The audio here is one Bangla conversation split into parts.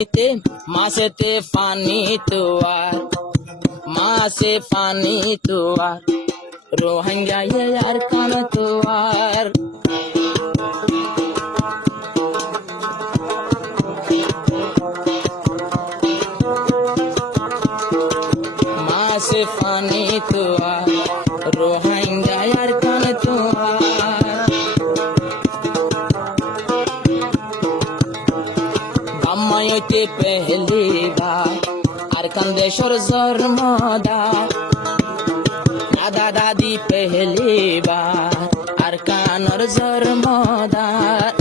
মাছেতে পানি তোয়ার মাছে পানি তোয়ার রোহিঙ্গা আর কান তোয়ার মাছে পানি তোয়ার রোহিঙ্গা আর কান তোয়ার বাম্মায়তে পেহলি বার আর কান দেশর জন্মদার দাদা দাদি পেহলি বার আর কানর জন্মদার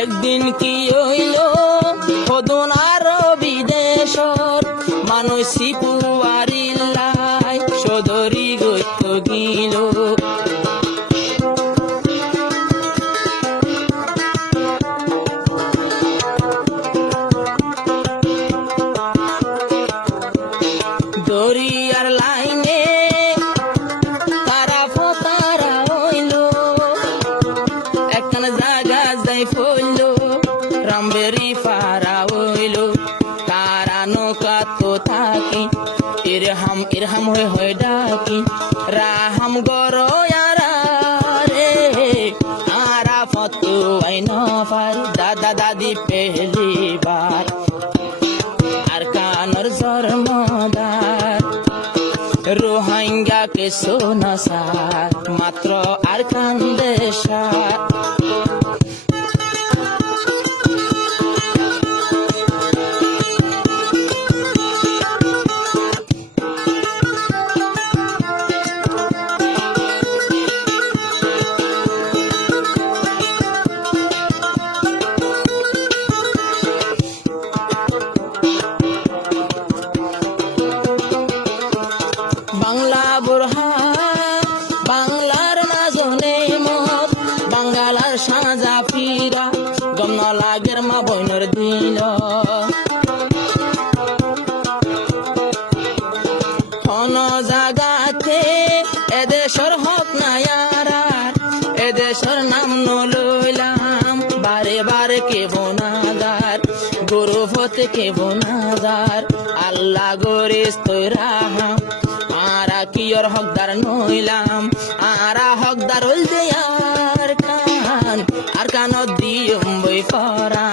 একদিন কি হইল সদনার বিদেশর মানুষ সিপুয়ারিল্লাই সদরি গত গিল দরিয়ার লাইনে তারা ফতারা হইল একখান জায়গা যাই ফইল রামবেরি ফারা হইল তারা নৌকা তো থাকি ইরহাম ইরহাম হয়ে ডাকি রাহাম গরয়ারা রে আরা ফতু আই নফার দাদা দাদি পেহলি বার আর কানর জন্মদার রোহিঙ্গা কে সোনাসার মাত্র আর কান দেশার বাংলা বোরহা বাংলার নাজনে মত বাঙ্গালার সাজা ফিরা গম লাগের মা বইনর দিল কোন জাগাতে এদেশর হক নায়ারার এদেশর নাম নলইলাম বারে বারে কে বোনাদার গরুভতে কে বোনাদার আল্লাহ গরিস তৈরাহাম আরা কিয়র হকদার নইলাম আরা হকদার হইল আর কান দিয়ম বই ফরা